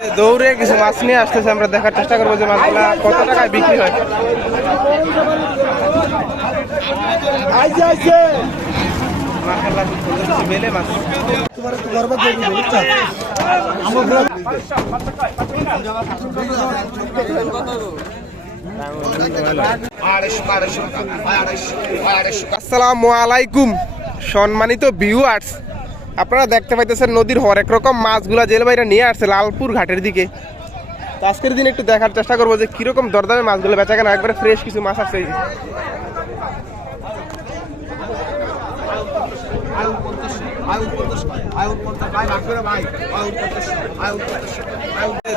দৌড়ে কিছু মাছ নিয়ে আসতেছে আমরা দেখার চেষ্টা করব যে মাছগুলো কত টাকায় বিক্রি হয়। আসসালামু আলাইকুম সম্মানিত আর্টস আপনারা দেখতে পাইতেছেন নদীর হরেক রকম মাছগুলা জেল বাইরে নিয়ে আসছে লালপুর ঘাটের দিকে। তো আজকের দিন একটু দেখার চেষ্টা করব যে কীরকম দরদামে মাছগুলো বেচা কেনা, একবারে ফ্রেশ কিছু মাছ আসছে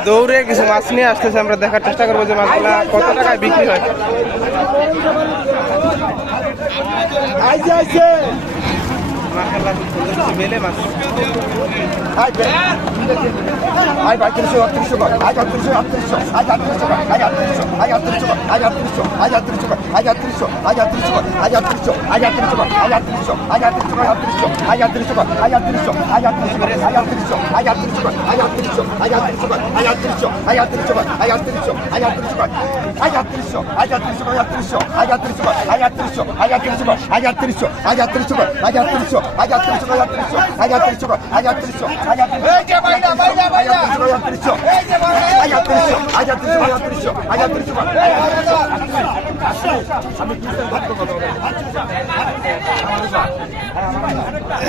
দৌড়ে কিছু মাছ নিয়ে আসতেছে, আমরা দেখার চেষ্টা করব যে মাছগুলা কত টাকায় বিক্রি হয়। আইছে আইছে মাশাআল্লাহ, সুন্দর কিছু বেলে মাছ আই বে আই ভাই তিনশো আটত্রিশশো কর আই আটত্রিশশো আটত্রিশশো আই আটত্রিশশো কর আই আটত্রিশশো আই আটত্রিশশো কর আই আটত্রিশশো আই আটত্রিশশো কর আই আটত্রিশশো আই আটত্রিশশো কর আই আটত্রিশশো আই আটত্রিশশো কর আই আটত্রিশশো আই আটত্রিশশো কর আই আটত্রিশশো আই আটত্রিশশো কর আই আটত্রিশশো আই আটত্রিশশো কর আই আটত্রিশশো আই আটত্রিশশো কর আই আটত্রিশশো আই আটত্রিশশো কর আই আটত্রিশশো আই আটত্রিশশো কর আই আটত্রিশশো আই আটত্রিশশো কর আই আটত্রিশশো আই আটত্রিশশো আই আটত্রিশশো কর আই আটত্রিশশো আই আটত্রিশশো কর আই আটত্রিশশো আই আটত্রিশশো কর আই আটত্রিশশো কর আই আটত্রিশশো আই আটত্রিশশো এই যে বাইনা বাইনা বাইনা আই আটত্রিশশো আই আটত্রিশশো আই আটত্রিশশো আই আটত্রিশশো কর আই আটত্রিশশো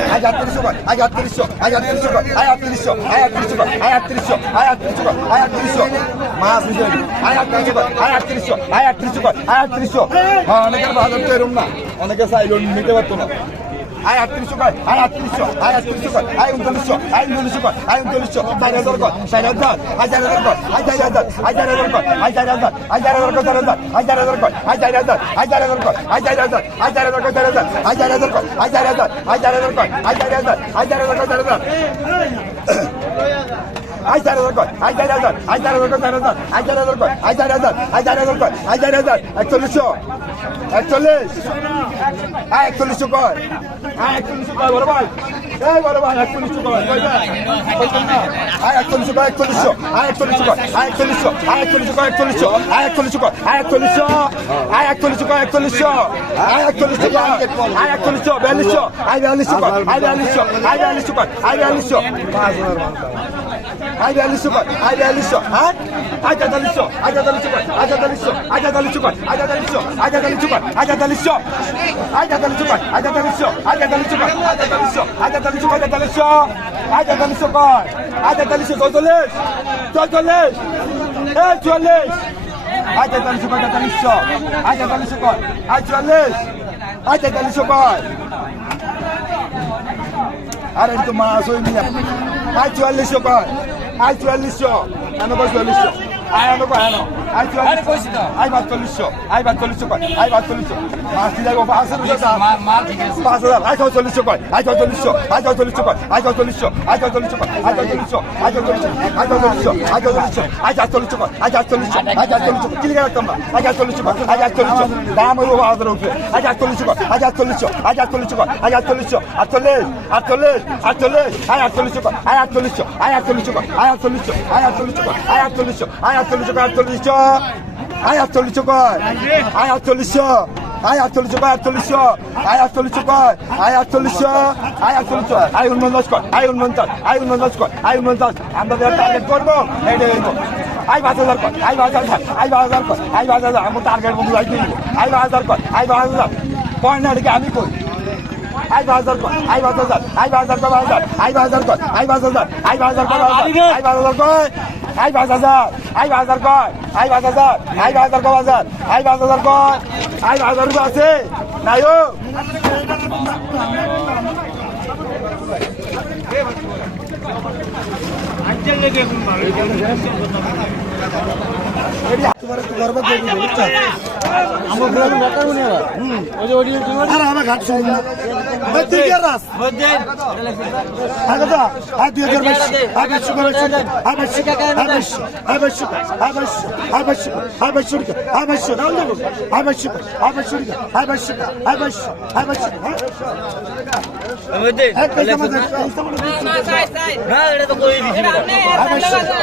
আজ আটত্রিশশো কর আজ আটত্রিশশো আজ আটত্রিশশো কর আজ আটত্রিশশো আজ আটত্রিশশো কর আজ আটত্রিশশো আজ আটত্রিশশো কর আজ আটত্রিশশো মাছ বুঝে আজ আটত্রিশশো কর আজ আটত্রিশশো আজ আটত্রিশশো কর আজ আটত্রিশশো হ্যাঁ অনেকের বাজার তো এরম না অনেকে চাইল নিতে পারতো না আয় আটত্রিশশো কর আয় আটত্রিশশো আয় আটত্রিশশো কর আয় উনচল্লিশশো আয় উনচল্লিশশো কর আয় উনচল্লিশশো চার হাজার কর চার হাজার আয় চার হাজার কর আয় চার হাজার আয় চার হাজার কর আয় চার হাজার আয় চার হাজার কর চার হাজার আয় চার হাজার কর আয় চার হাজার আয় চার হাজার কর আয় চার হাজার আয় চার হাজার কর চার হাজার আয় চার হাজার কর আয় চার হাজার আয় চার হাজার কর আয় চার হাজার আয় চার হাজার কর চার হাজার আই চার হাজার কর আই চার হাজার আই চার হাজার কর চার হাজার আই চার হাজার কর আই চার হাজার আই চার হাজার কর আই চার হাজার একচল্লিশশো একচল্লিশ হ্যাঁ একচল্লিশশো কয় হ্যাঁ একচল্লিশশো কয় বড় ভাই এই বড় ভাই একচল্লিশশো কয় হ্যাঁ একচল্লিশশো কয় একচল্লিশশো হ্যাঁ একচল্লিশশো কয় হ্যাঁ একচল্লিশশো হ্যাঁ একচল্লিশশো কয় একচল্লিশশো হ্যাঁ একচল্লিশশো কয় হ্যাঁ একচল্লিশশো হ্যাঁ একচল্লিশশো কয় একচল্লিশশো হ্যাঁ একচল্লিশশো কয় হ্যাঁ একচল্লিশশো বিয়াল্লিশশো হ্যাঁ বিয়াল্লিশশো কয় হ্যাঁ বিয়াল্লিশশো হ্যাঁ বিয়াল্লিশশো কয় হ্যাঁ বিয়াল্লিশশো কর আই বিয়াল্লিশশো হ্যাঁ আই তেতাল্লিশশো আই তেতাল্লিশশো কর আই তেতাল্লিশশো আই তেতাল্লিশশো কর আই তেতাল্লিশশো আই তেতাল্লিশশো কর আই তেতাল্লিশশো আই তেতাল্লিশশো কর আই তেতাল্লিশশো আই তেতাল্লিশশো কর আই তেতাল্লিশশো আই তেতাল্লিশশো কর তেতাল্লিশশো আই তেতাল্লিশশো কর আই তেতাল্লিশশো চৌচল্লিশ চৌচল্লিশ এই চুয়াল্লিশ আই তেতাল্লিশশো কর তেতাল্লিশশো আই তেতাল্লিশশো কর আই চুয়াল্লিশ আই তেতাল্লিশশো কর আরে তো মাছ হয়ে নিয়ে আই চুয়াল্লিশশো কর আই চুয়াল্লিশশো এনব্বই চুয়াল্লিশশো আয়ানো আয়ানো আই কইছি তো আই 4200 আই 4200 কয় আই 4200 মাছ দিলাই বাবা আছে তো মাল ঠিক আছে 5000 আই 4400 কয় আই 4400 আই 4400 কয় আই 4400 আই 4400 কয় আই 4400 আই 4400 আই 4400 আই 4400 আই 4400 কয় আই 4400 আই 4400 কিলি গেল তোমরা আই 4400 কয় আই 4400 দাম হলো বাজার উঠে আই 4400 কয় আই 4400 আই 4400 কয় আই 4400 48 48 48 আই 4400 কয় আই 4400 আই 4400 কয় আই 4400 আই 4400 কয় আই 4400 আই আটচল্লিশশো কর আটচল্লিশশো আই আটচল্লিশশো কর আই আটচল্লিশশো আই আটচল্লিশশো কর আটচল্লিশশো আই আটচল্লিশশো কর আই আটচল্লিশশো আই আটচল্লিশশো আই উনপঞ্চাশ কর আই উনপঞ্চাশ আই উনপঞ্চাশ কর আই উনপঞ্চাশ আমরা টার্গেট করব হইব আই পাঁচ হাজার কর আই পাঁচ হাজার আই পাঁচ হাজার কর আই পাঁচ হাজার আমার টার্গেট বন্ধু আই দিব আই পাঁচ হাজার কর আই পাঁচ হাজার পয়েন্ট না এটাকে আমি করি আই পাঁচ হাজার কর আই পাঁচ হাজার আই পাঁচ হাজার কর হাজার আই পাঁচ হাজার কর আই পাঁচ হাজার আই পাঁচ হাজার কর আই পাঁচ হাজার কর আই পাঁচ হাজার আই পাঁচ হাজার কর আই পাঁচ হাজার আই পাঁচ হাজার কর হাজার আই পাঁচ হাজার কর আই পাঁচ হাজার রুপে আছে নাই ও। তোমার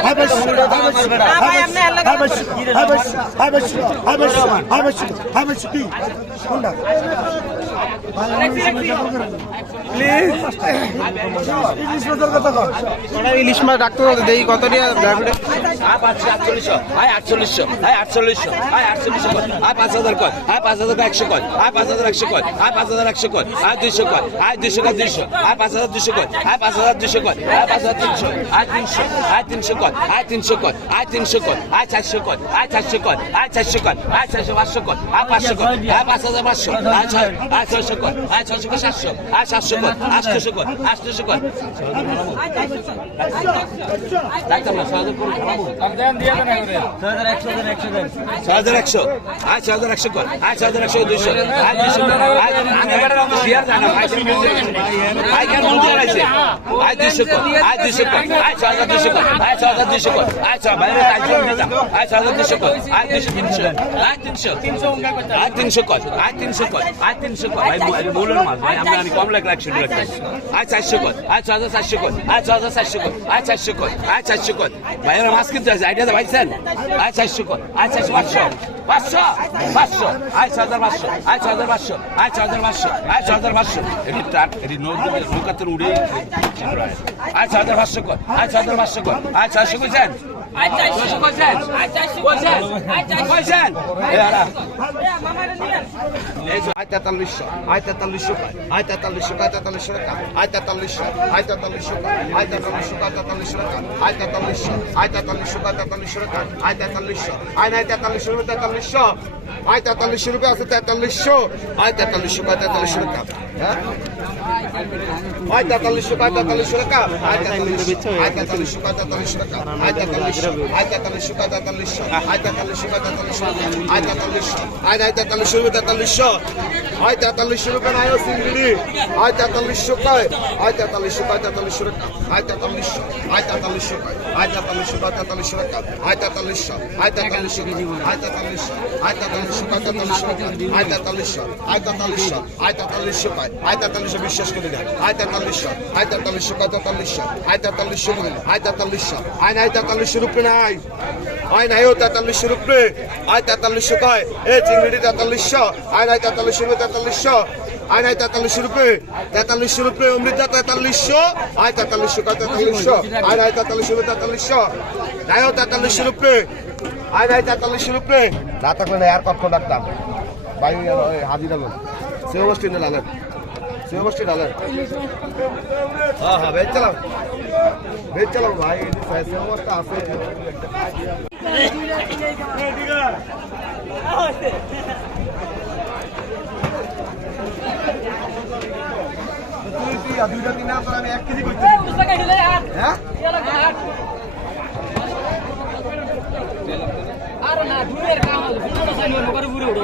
Habas, habas, habas, habas, হাবেশি হাবেশি হাবেশি হাবেশি হাবেশি কি কোনটা ইলিশ মাছ ডাক্তার দেই কত আটচল্লিশশো আয় আটচল্লিশশো আয় আটচল্লিশশো আয় আটচল্লিশশো কল আয় পাঁচ হাজার কল আয় পাঁচ হাজার একশো কল আয় পাঁচ হাজার একশো কল আয় পাঁচ হাজার একশো কল আয় দুইশো কল আয় দুইশো কল দুইশো আয় পাঁচ হাজার দুশো কল আয় পাঁচ হাজার দুশো কল আয় পাঁচ হাজার তিনশো আয় তিনশো আয় তিনশো কল আয় তিনশো কল আয় তিনশো কল আয় চারশো কল আয় চারশো কর আয় চারশো কর আয় চারশো পাঁচশো কর আয় পাঁচশো কর আয় পাঁচ হাজার পাঁচশো আয় ছয় আয় ছয়শো কর আয় ছয়শো কর সাতশো আয় সাতশো কর আটশোশো কর আটশোশো কর আয় ছয় হাজার একশো কর আয় ছয় হাজার একশো কর আয় দুইশো হাজার দুইশো কর আর তিনশো তিনশো। আর তিনশো। আর তিনশো কল তিনশো কল আর তিনশো কল বলুন মাছ ভাই আমি কম লাখ আর চারশো কল আর ছ চারশো কল আর ছ চারশো কল চারশো কল আর চারশো কল ভাই আমার মাছ কিনতে আছে ভাই স্যার আর চারশো কল আর চারশো পাঁচশো? পাঁচশো? আয় ছ হাজার আয় ছ হাজার আয় ছ হাজার পাঁচশো? আয় ছ এটি ট্রাক এটি নৌকাতে নৌকাতে উড়ে আয় ছ হাজার পাঁচশো কর আয় ছ হাজার পাঁচশো কর আয় ছয়শো কর আয় তেতাল্লিশশো আয় তেতাল্লিশশো আয় তেতাল্লিশশো আয় তেতাল্লিশশো টাকা আয় তেতাল্লিশশো আয় তেতাল্লিশশো আয় তেতাল্লিশশো আয় তেতাল্লিশশো টাকা আয় তেতাল্লিশশো আয় তেতাল্লিশশো আয় তেতাল্লিশশো টাকা আয় তেতাল্লিশশো আয় নাই তেতাল্লিশশো রুপে তেতাল্লিশশো আয় তেতাল্লিশশো রুপে আছে তেতাল্লিশশো আয় তেতাল্লিশশো আয় তেতাল্লিশশো টাকা হ্যাঁ হয় তেতাল্লিশশো টাকা হয় তেতাল্লিশশো টাকা হয় তেতাল্লিশশো হয় টাকা হয় তেতাল্লিশশো টাকা হয় তেতাল্লিশশো হয় তেতাল্লিশশো বিশ্বাস করে আয় তেতাল্লিশশো আয় তেতাল্লিশশো কয় তেতাল্লিশশো আয় তেতাল্লিশশো আয় তেতাল্লিশশো আয় নাই, তেতাল্লিশশো রূপে নাই। আয় নাই ও তেতাল্লিশশো রূপে। আয় তেতাল্লিশশো কয়? এ চিংড়ি তেতাল্লিশশো। আয় নাই তেতাল্লিশশো রূপে তেতাল্লিশশো। আয় নাই তেতাল্লিশশো রূপে। তেতাল্লিশশো রূপে অমৃতা তেতাল্লিশশো। আয় তেতাল্লিশশো কয় তেতাল্লিশশো? আয় নাই তেতাল্লিশশো রূপে তেতাল্লিশশো। নাই ও তেতাল্লিশশো রূপে। আয় নাই তেতাল্লিশশো রূপে। না থাকলে না আর কখন ডাকতাম ভাই হাজির সে অবশ্যই না सेवस्टी डाला हाँ हाँ भेज चलाओ भेज चलाओ भाई सेवस्टा आसे দুইটা তিনটা তোর এক কেজি আর না দূরের কাম হলো ঘুরে উঠো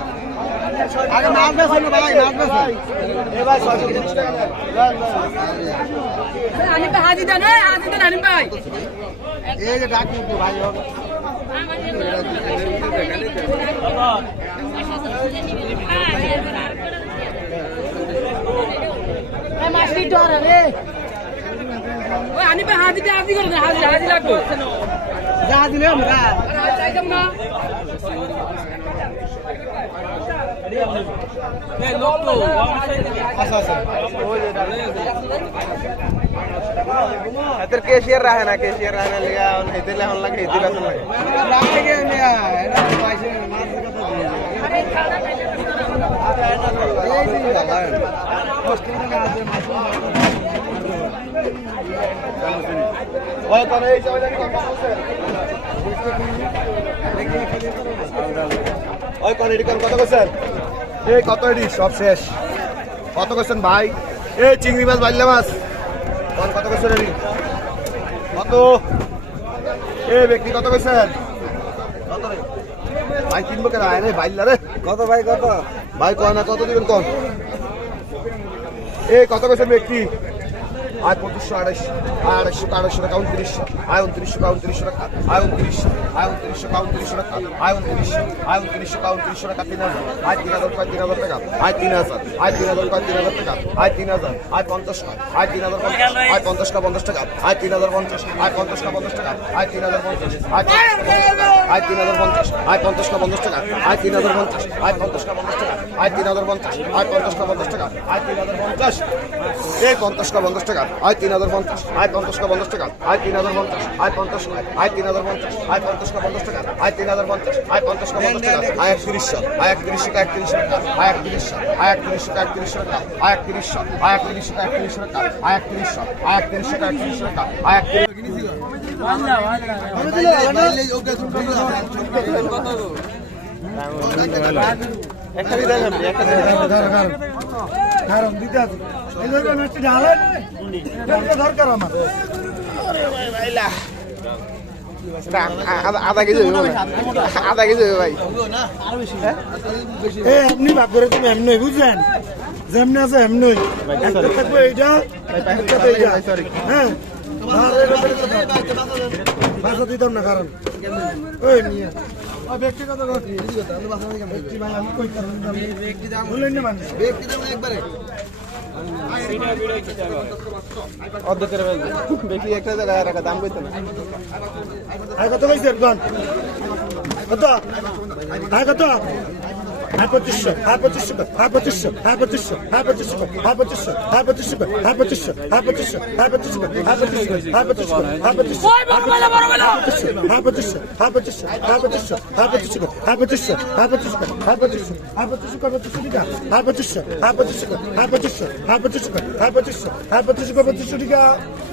আগে নাচ বেছ না ভাই মাছ বেছ এ ভাই 630 টাকা আমি তো হাজি দেন এ হাজি দেন ভাই এই যে ডাক মুখ ভাই মাসি ডর রে ওই এদের কেশিয়ার রাহে না, কেশিয়ার রাহে না লেগা হেতে লেহন লাগে হেতে বেতন লাগে। ওই তারা এই সবাই ওই কোয়ালিটি কত করছেন? এই কত এডি? সব শেষ। কত করছেন ভাই? এই চিংড়ি মাছ বাইলা মাছ। কত করছেন এডি? কত? এ ব্যক্তি কত করছেন? কত রে? ভাই কিনবো কেন? আয় রে বাইলা রে। কত ভাই কত? ভাই কয় না কত দিবেন কন? এই কত করছেন ব্যক্তি? আয় পঁচিশশো আড়াইশো আয় আড়াইশো আড়াইশো টাকা উনত্রিশশো আয় উনত্রিশশো কা উনত্রিশশো টাকা আয় উনত্রিশশো আয় উনত্রিশশো কা উনত্রিশশো টাকা আয় উনত্রিশশো আয় উনত্রিশশো কা উনত্রিশশো টাকা তিন হাজার আয় তিন হাজার কয় তিন হাজার টাকা আয় তিন হাজার আয় তিন হাজার কয় তিন হাজার টাকা আয় তিন হাজার আয় পঞ্চাশ কা আয় তিন হাজার পঞ্চাশ আয় পঞ্চাশ কা পঞ্চাশ টাকা আয় তিন হাজার পঞ্চাশ আয় পঞ্চাশ কা পঞ্চাশ টাকা আয় তিন হাজার পঞ্চাশ আয় তিন হাজার পঞ্চাশ আয় পঞ্চাশ কা পঞ্চাশ টাকা আয় তিন হাজার পঞ্চাশ আয় পঞ্চাশ কা পঞ্চাশ টাকা আয় তিন হাজার পঞ্চাশ আয় পঞ্চাশ কা পঞ্চাশ টাকা আয় তিন হাজার পঞ্চাশ এই পঞ্চাশ কা পঞ্চাশ টাকা আয় তিন হাজার পঞ্চাশ আয় পঞ্চাশ কা পঞ্চাশ টাকা আয় তিন হাজার পঞ্চাশ আয় পঞ্চাশ আয় তিন হাজার পঞ্চাশ আয় পঞ্চাশ কা পঞ্চাশ টাকা আয় তিন হাজার পঞ্চাশ আয় পঞ্চাশ কা পঞ্চাশ টাকা আয় একত্রিশশো আয় একত্রিশশো একত্রিশশো টাকা আয় একত্রিশশো আয় একত্রিশশো একত্রিশশো টাকা আয় একত্রিশশো আয় একত্রিশশো একত্রিশশো টাকা আয় একত্রিশশো আয় একত্রিশশো একত্রিশশো টাকা আয় একত্রিশ একটা দিতে আছে দরকার আমার আধা আধা কেজি ভাই আপনি ভাগ করে তুমি এমনি বুঝলেন যেমনি আছে এমনি থাকবে ব্যক্তিগত ব্যক্তি ভাই আমি কই কারণ ব্যক্তি দাম বললেন না মানে ব্যক্তি দাম একবারে অর্ধেকের বেশি। একটা জায়গায় রাখা দাম কইতে না। কত কত? আর কত আর পঁচিশশো আর পঁচিশশো আর পঁচিশশো আর পঁচিশশো আর পঁচিশশো আর পঁচিশশো আর পঁচিশশো আর পঁচিশশো আর পঁচিশশো আর পঁচিশশো আর পঁচিশশো আর পঁচিশশো আর পঁচিশশো আর পঁচিশশো আর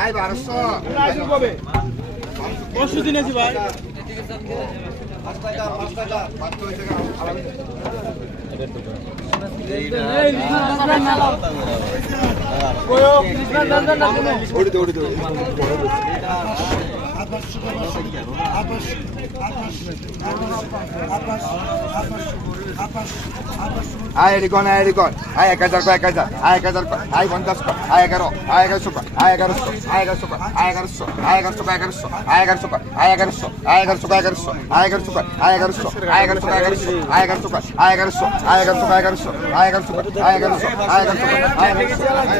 ভাই বারোশো কবে পরশু দিন আছি ভাই আয় রিকন আয় রিকন আয় এক হাজার কয় এক হাজার আয় এক হাজার কয় আয় পঞ্চাশ কয় আয় এগারো আয় এগারোশো কয় আয় এগারোশো আয় এগারোশো কয় আয় এগারোশো আয় এগারোশো কয় এগারোশো আয় এগারোশো কয় আয় এগারোশো আয় এগারোশো কয় এগারোশো আয় এগারোশো কয় আয় এগারোশো আয় এগারোশো কয় এগারোশো আয় এগারোশো কয় আয় এগারোশো আয় এগারোশো কয় এগারোশো আয় এগারোশো কয় আয় এগারোশো আয় এগারোশো কয় আয় এগারোশো আয় এগারোশো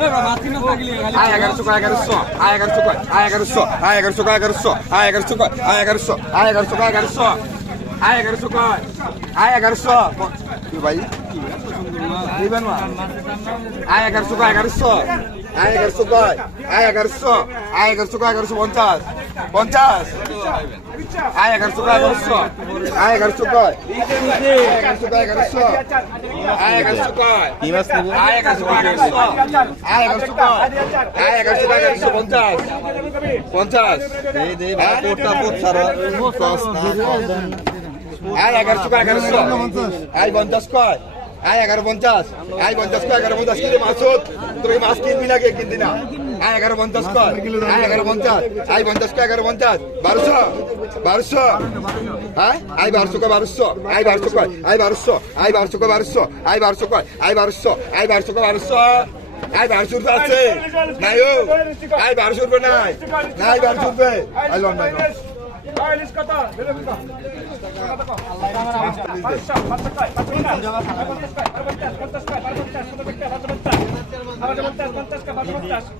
आया एघार सौ एघार सौ आय आया सौ एघार आया आय सो सौ एघार सौ आय एघार सौ एघार सौ आय एघार सौ एघार सौ आय एघार सौ आय एघार सौ भाइ आय পঞ্চাশ। আয় এগারোশো কয় এগারোশো আয় এগারোশো কয়। এগারোশো কয়। এগারোশো আয় এগারোশো কয় আয় এগারোশো এগারোশো আয় এগারোশো কয়। আয় এগারোশো কয় এগারোশো পঞ্চাশ। পঞ্চাশ। আয় এগারোশো কয় এগারোশো। আয় পঞ্চাশ কয়। আয় এগারো পঞ্চাশ। আয় পঞ্চাশ কয় এগারো পঞ্চাশ। কিলো মাছ তোর মাছ কিনবি না কে কিনবি না আয় এগারো পঞ্চাশ কয় আয় এগারো পঞ্চাশ। আয় পঞ্চাশ কয় এগারো পঞ্চাশ। বারোশো। বারোশো। হ্যাঁ? আয় বারোশো কয় বারোশো। আয় বারোশো কয় আয় বারোশো। আয় বারোশো কয় বারোশো। আয় বারোশো কয় আয় বারোশো। আয় বারোশো কয় বারোশো। আয় বারোশো রুপে আছে। নাই ও। আয় বারোশো রুপে নাই। নাই বারোশো রুপে। আয় লন নাই লন। আয় এলি কোন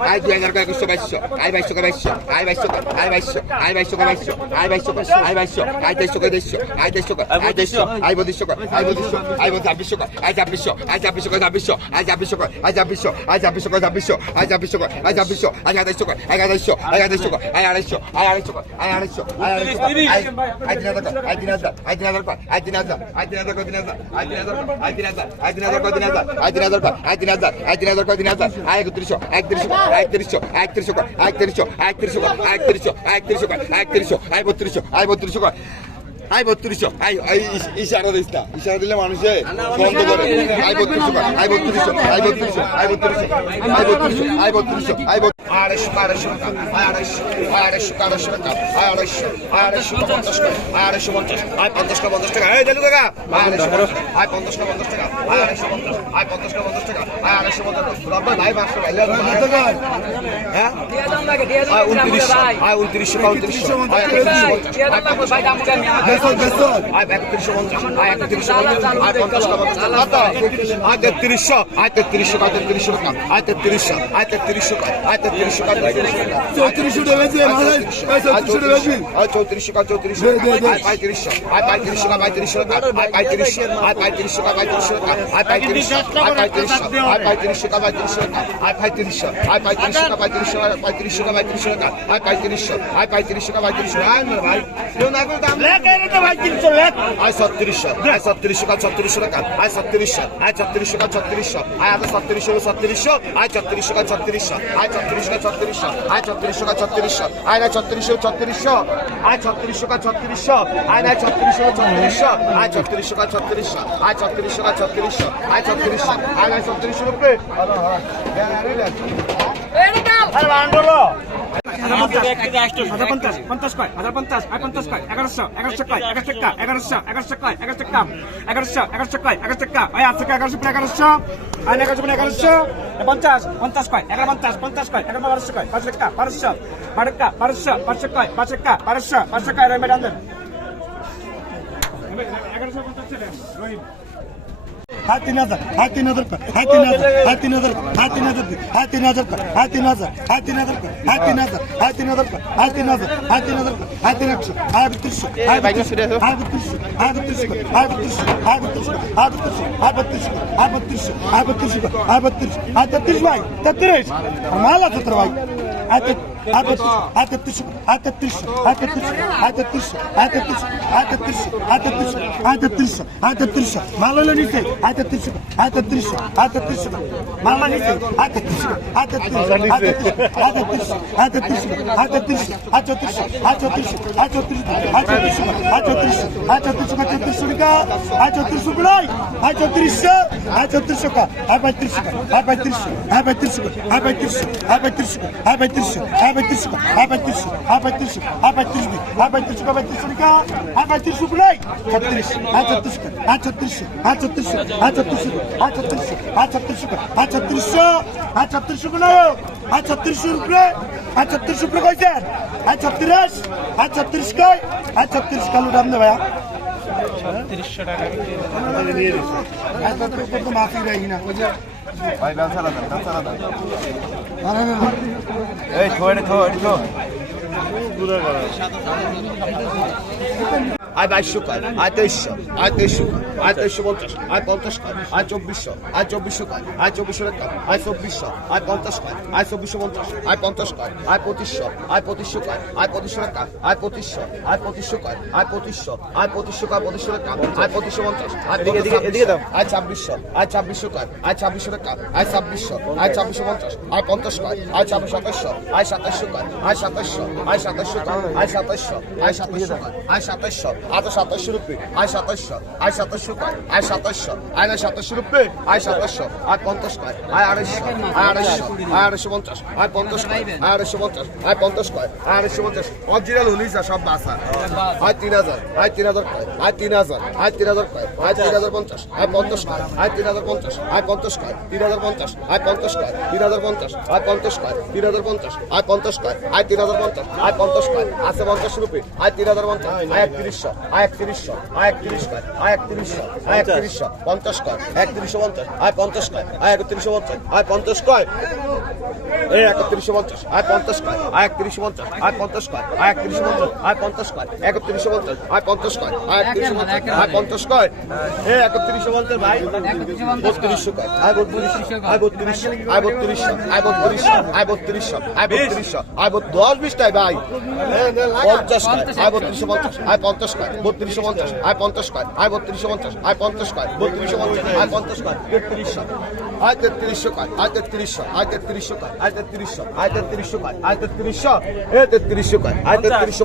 আয় দুই হাজার একুশশো বাইশশো আয় বাইশশো কে বাইশশো আয় বাইশশো আয় বাইশশো আয় বাইশশো কে বাইশশো আয় বাইশশো আয় বাইশশো আয় দেড়শো কে দেড়শো আয় দেড়শো আয় দেড়শো আয় বদিশশো আয় বদিশশো আয় বদ ছাব্বিশশো আয় ছাব্বিশশো আয় ছাব্বিশশো কে ছাব্বিশশো আয় ছাব্বিশশো আয় ছাব্বিশশো আয় ছাব্বিশশো কে ছাব্বিশশো আয় ছাব্বিশশো আয় ছাব্বিশশো আয় আড়াইশশো আয় আড়াইশশো আয় আড়াইশশো আয় আড়াইশশো আয় আড়াইশশো আয় আড়াইশশো আয় আড়াইশশো আয় তিন হাজার আয় তিন হাজার আয় তিন হাজার আয় তিন হাজার আয় তিন হাজার তিন হাজার আয় তিন হাজার আয় তিন হাজার আয় তিন হাজার তিন হাজার আয় তিন হাজার আয় তিন হাজার আয় তিন হাজার আয় তিন হাজার আয় একত্রিশশো একত্রিশশো একত্রিশশো একত্রিশশো কয় একত্রিশশো একত্রিশশো কয় একত্রিশশো একত্রিশশো কয় একত্রিশশো আই বত্রিশশো আই বত্রিশশো কয় আই বত্রিশশো আই ইশারা দিস না ইশারা দিলে মানুষে বন্ধ করে আই বত্রিশশো আই বত্রিশশো আই বত্রিশশো আই বত্রিশশো আই বত্রিশশো আই বত্রিশশো আই বত্রিশশো Irish, Irish, Irish, আয় আড়াইশো আয় আড়াইশো পঞ্চাশ Irish, আয় পঞ্চাশ আয় পঞ্চাশ টাকা পঞ্চাশ টাকা এই দেলু কাকা আয় আড়াইশো পঞ্চাশ, আয় টাকা পঞ্চাশ টাকা আয় আড়াইশো পঞ্চাশ আয় পঞ্চাশ টাকা পঞ্চাশ টাকা আয় আড়াইশো পঞ্চাশ রব্বা ভাই পাঁচশো ভাই হ্যাঁ? আয় উনত্রিশশো আয় উনত্রিশশো বা উনত্রিশশো আয় তেত্রিশশো আয় তেত্রিশশো আয় তেত্রিশশো টাকা আয় তেত্রিশশো আয় তেত্রিশশো আয় তেত্রিশশো চৌত্রিশশো চৌত্রিশশো চৌত্রিশশো আয় পঁয়ত্রিশশো আয় পঁয়ত্রিশশো পঁয়ত্রিশশো আয় পঁয়ত্রিশশো আয় পঁয়ত্রিশশো পঁয়ত্রিশশো আয় পঁয়ত্রিশশো আয় পঁয়ত্রিশশো আয় পঁয়ত্রিশশো টাকা আয় পঁয়ত্রিশশো আয় পঁয়ত্রিশশো পঁয়ত্রিশশো টাকা পঁয়ত্রিশশো আয় পঁয়ত্রিশশো আয় পঁয়ত্রিশশো টাকা পঁয়ত্রিশশো পঁয়ত্রিশশো আয় ভাই আয় ছত্রিশশো আয় ছত্রিশশো আয় ছত্রিশশো টাকা আয় ছত্রিশশো আয় ছত্রিশশো আয় ছত্রিশশো আয় আধা ছত্রিশশো ছত্রিশশো আয় ছত্রিশশো আয় ছত্রিশশো আয় ছত্রিশশো আয় ছত্রিশশো আয় ছত্রিশশো আয় ছত্রিশশো আয় না ছত্রিশশো ছত্রিশশো আয় ছত্রিশশো আয় ছত্রিশশো আয় না ছত্রিশশো ছত্রিশশো আয় ছত্রিশশো আয় ছত্রিশশো আয় ছত্রিশশো আয় ছত্রিশশো আয় ছত্রিশশো আয় না ছত্রিশশো রুপে হাজার পঞ্চাশ পঞ্চাশ কয় হাজার পঞ্চাশ পঞ্চাশ কয়? এগারোশো এগারোশো কয়? এগারোশো টাকা এগারোশো এগারোশো কয়? এগারোশো টাকা এগারোশো এগারোশো কয়? এগারোশো টাকা ওই আটশো টাকা এগারোশো পরে এগারোশো। আয় এগারোশো এগারোশো। পঞ্চাশ পঞ্চাশ কয়? এগারো পঞ্চাশ পঞ্চাশ কয়? এগারো বারোশো কয়? পাঁচশো টাকা বারোশো। বারো টাকা বারোশো পাঁচশো কয়? পাঁচশো টাকা বারোশো পাঁচশো কয়? রহিম এগারোশো পঞ্চাশ রহিম। হাই তিন হাজার হাই তিন হাজার হাই তিন হাজার হাই তিন হাজার হাই তিন হাজার হাই তিন হাজার হাই তিন হাজার হাই তিন হাজার হাই তিন হাজার হাই তিন হাজার হাই তিন হাজার হাই তিন হাজার হাই তিন একশো হাই বত্রিশশো হাই বত্রিশশো হাই বত্রিশশো হাই বত্রিশশো হাই বত্রিশশো হাই বত্রিশশো হাই বত্রিশশো হাই বত্রিশশো হাই বত্রিশশো হাই বত্রিশশো হাই বত্রিশ হাই তেত্রিশ ভাই তেত্রিশ মাল আছে তোর ভাই আই তেত্রিশ আটত্রিশ আটত্রিশ আটত্রিশ আটত্রিশ আটত্রিশ আটত্রিশ আটত্রিশ আটত্রিশ আটত্রিশ মালালো নিচে আটত্রিশ আটত্রিশ আটত্রিশ মালা নিচে আটত্রিশ আটত্রিশ আটত্রিশ আটত্রিশ আটত্রিশ আটত্রিশ আটত্রিশ আটত্রিশ আটত্রিশ আটত্রিশ আটত্রিশ আটত্রিশ টাকা আটত্রিশ বড়াই আটত্রিশ আটত্রিশ টাকা আটত্রিশ টাকা আটত্রিশ আটত্রিশ আটত্রিশ আটত্রিশ আটত্রিশ আটত্রিশ আটত্রিশ Abatir şu, abatir şu, abatir şu, abatir şu, abatir şu, abatir şu ka, abatir şu bulay. Çatır şu, ha çatır şu, ha çatır şu, ha çatır şu, ha çatır şu, ha çatır şu, ha çatır şu, ha çatır şu, ha çatır şu bulay. Ha çatır şu bulay, ha çatır şu bulay koyacak. Ha çatır şu, ha çatır şu kay, ha çatır şu kalu damda baya. ছত্রিশশো টাকা মাফি রাখি না ভাই ডান সারা দেন ডান সারা দেন এই থো এটা থো এটা থো আয় বাইশশো কয় আয় তেইশশো আয় তেইশশো আয় তেইশশো পঞ্চাশ আয় পঞ্চাশ কয় আয় চব্বিশশো আয় চব্বিশশো কয় আয় চব্বিশশো কয় আয় চব্বিশশো আয় পঞ্চাশ কয় আয় চব্বিশশো পঞ্চাশ আয় পঞ্চাশ কয় আয় পঁচিশশো আয় পঁচিশশো কয় আয় পঁচিশশো টাকা আয় পঁচিশশো আয় পঁচিশশো কয় আয় পঁচিশশো আয় পঁচিশশো কয় পঁচিশশো টাকা আয় পঁচিশশো পঞ্চাশ আয় এদিকে, এদিকে, এদিকে দাও। আয় ছাব্বিশশো আয় ছাব্বিশশো কয় আয় ছাব্বিশশো টাকা আয় ছাব্বিশশো আয় ছাব্বিশশো পঞ্চাশ আয় পঞ্চাশ কয় আয় ছাব্বিশ সাতাশশো আয় সাতাশশো কয় আয় সাতাশশো আয় সাতাশশো কয় আয় সাতাশশো আয় সাতাশশো আয় সাতাশশো আয় তো সাতাশশো রুপি, আয় সাতাশশো আয় সাতাশশো কয় আয় সাতাশশো, আয় না সাতাশশো রুপি, আয় সাতাশশো, আয় পঞ্চাশ কয় আয় আড়াইশো আয় আড়াইশো আয় আড়াইশো পঞ্চাশ, আয় পঞ্চাশ কয় আয় আড়াইশো পঞ্চাশ, আয় পঞ্চাশ কয় আয় আড়াইশো পঞ্চাশ, অরিজিনাল হলিস সব বাসা। আয় তিন হাজার, আয় তিন হাজার কয় আয় তিন হাজার, আয় তিন হাজার কয় আয় তিন হাজার পঞ্চাশ, আয় পঞ্চাশ কয় আয় তিন হাজার পঞ্চাশ, আয় পঞ্চাশ কয় তিন হাজার পঞ্চাশ, আয় পঞ্চাশ কয় তিন হাজার পঞ্চাশ, আয় পঞ্চাশ কয় তিন হাজার পঞ্চাশ, আয় পঞ্চাশ কয় আয় তিন হাজার পঞ্চাশ, আয় পঞ্চাশ কয় আছে পঞ্চাশ রুপি, আয় তিন হাজার পঞ্চাশ, আয় একত্রিশশো আয় একত্রিশশো আয় আয় একত্রিশশো আয় একত্রিশশো পঞ্চাশ কয় একত্রিশশো পঞ্চাশ আয় পঞ্চাশ কয় আয় একত্রিশশো পঞ্চাশ আয় পঞ্চাশ কয় এই একত্রিশশো পঞ্চাশ আয় পঞ্চাশ কয় আয় একত্রিশশো পঞ্চাশ আয় পঞ্চাশ কয় আয় একত্রিশশো পঞ্চাশ আয় পঞ্চাশ কয় একত্রিশশো পঞ্চাশ আয় পঞ্চাশ কয় আয় একত্রিশশো পঞ্চাশ আয় পঞ্চাশ কয় এই একত্রিশশো পঞ্চাশ ভাই বত্রিশশো কয় আয় বত্রিশশো আয় বত্রিশশো আয় বত্রিশশো আয় বত্রিশশো আয় বত্রিশশো আয় বত্রিশশো আয় বত- দশ বিশটাই ভাই পঞ্চাশ কয় আয় বত্রিশশো পঞ্চাশ আয় পঞ্চাশ কয় বত্রিশশো পঞ্চাশ। আয় পঞ্চাশ কয়। আয় বত্রিশশো পঞ্চাশ। আয় পঞ্চাশ কয়। বত্রিশশো পঞ্চাশ। আয় পঞ্চাশ কয়। তেত্রিশশো। আয় তেত্রিশশো কয়। আয় তেত্রিশশো। আয় তেত্রিশশো কয়। আয় তেত্রিশশো। আয় তেত্রিশশো কয়। আয় তেত্রিশশো। এ তেত্রিশশো কয়। আয় তেত্রিশশো